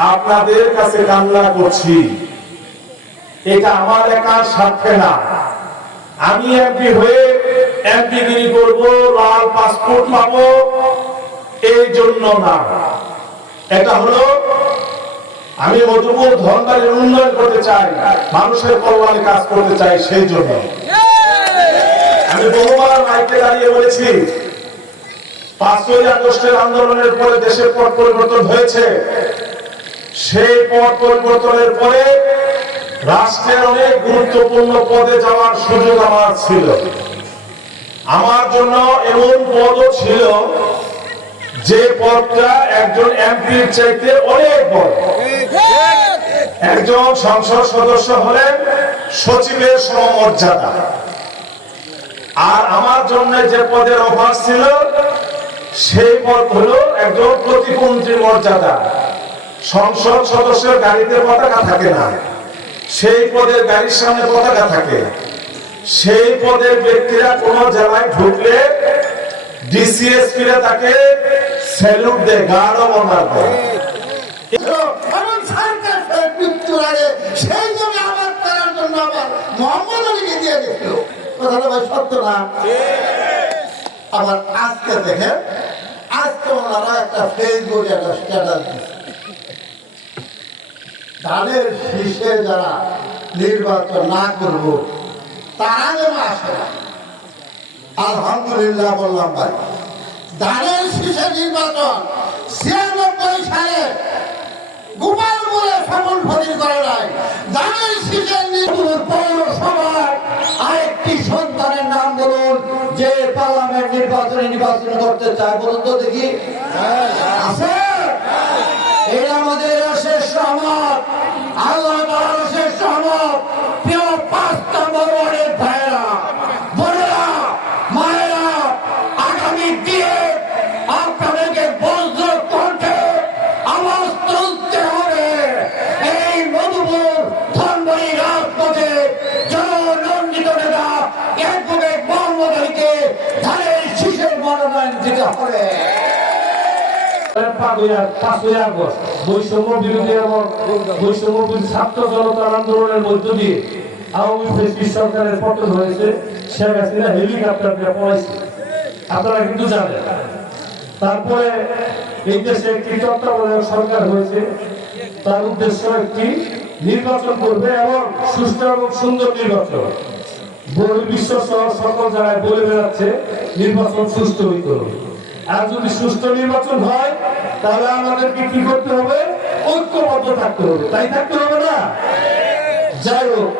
আপনাদের কাছে কান্না করছি। এটা আমার একার স্বার্থে না। আমি এমপি হয়ে এমপি গিরি করব, লাল পাসপোর্ট পাবো, এই জন্য না। এটা হলো, আমি মধুপুর ধনবাড়ির উন্নয়ন করতে চাই, মানুষের কল্যাণে কাজ করতে চাই সেই জন্য। আমি বহুবার মাইকে দাঁড়িয়ে বলেছি, পাঁচই আগস্টের আন্দোলনের পরে দেশের পট পরিবর্তন হয়েছে। সেই পট পরিবর্তনের পরে রাষ্ট্রের অনেক গুরুত্বপূর্ণ পদে যাওয়ার সুযোগ আমার ছিল। আমার জন্য এমন পদও ছিল যে পদটা একজন এমপির চাইতে অনেক বড়। একজন সংসদ সদস্য হলেন সচিবের সমমর্যাদা। আর আমার জন্য যে পদের অফার ছিল, সেই পদ হলো একজন প্রতিমন্ত্রী মর্যাদা। সংসদ সদস্যের গাড়িতে পতাকা থাকে না। সেই পদের গাড়ির সামনে পতাকা থাকে। সেই পদের ব্যক্তিরা কোন জেলায় ঢুকলে ডিসিএসপিরা তাকে স্যালুট দেয়, গার্ড অব অনার দেয়। সেই করার জন্য আবার সত্য না? আবার আজকে দেখেন, আজকে ওনারা একটা ফেসবুকে একটা স্ট্যাটাস দিচ্ছে তাদের শীর্ষে যারা নির্বাচন না করব তারা যেন আসে আলহামদুলিল্লাহ বললাম ভাই। ধানের শীষে নির্বাচন ছিয়ানব্বই সালে নাই নির্বাচন পৌরসভায় আরেকটি সন্তানের নাম বলুন, যে পার্লামেন্ট নির্বাচনে নির্বাচন করতে চায়। বলুন তো দেখি। আছে? এটা আমাদের শেষ সহমত। আল্লাহ তাআলার শেষ সহমত। প্রিয় পাঁচ নম্বর ওয়ার্ডের ভাইয়েরা, বোনেরা, মায়েরা, আগামী দিনে আপনাদেরকে বজ্র কণ্ঠে আওয়াজ তুলতে হবে। এই বৈষম্য বৈষম্য ছাত্র আন্দোলনের দিয়ে আওয়ামী সরকারের হেলিকপ্টার আপনারা কিন্তু জানেন। তারপরে সরকার হয়েছে। তার উদ্দেশ্য একটি, নির্বাচন করবে এবং সুষ্ঠু এবং সুন্দর নির্বাচন। বিশ্ব সহ সকল জায়গায় বলে বেড়াচ্ছে, নির্বাচন সুষ্ঠু হইতে হবে। আর যদি সুষ্ঠু নির্বাচন হয় তাহলে আমাদেরকে কি করতে হবে? ঐক্যবদ্ধ থাকতে হবে। তাই থাকতে হবে না? যাই হোক।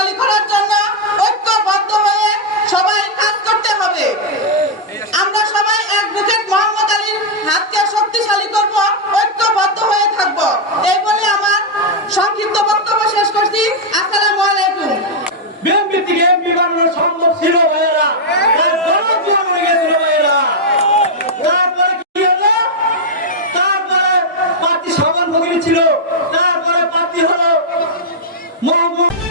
শক্তিশালী করার জন্য ঐক্যবদ্ধ হয়ে সবাই কাজ করতে হবে। আমরা সবাই অ্যাডভোকেট মোহাম্মদ আলীর হাতকে শক্তিশালী করব, ঐক্যবদ্ধ হয়ে থাকব। এই বলে আমার সংক্ষিপ্ত বক্তব্য শেষ করছি। আসসালামু আলাইকুম। বিএনপি থেকে এমপি বানানো সম্ভব ছিল ভাইয়েরা। ছিল তারপরে পার্টি হলো মোহাম্মদ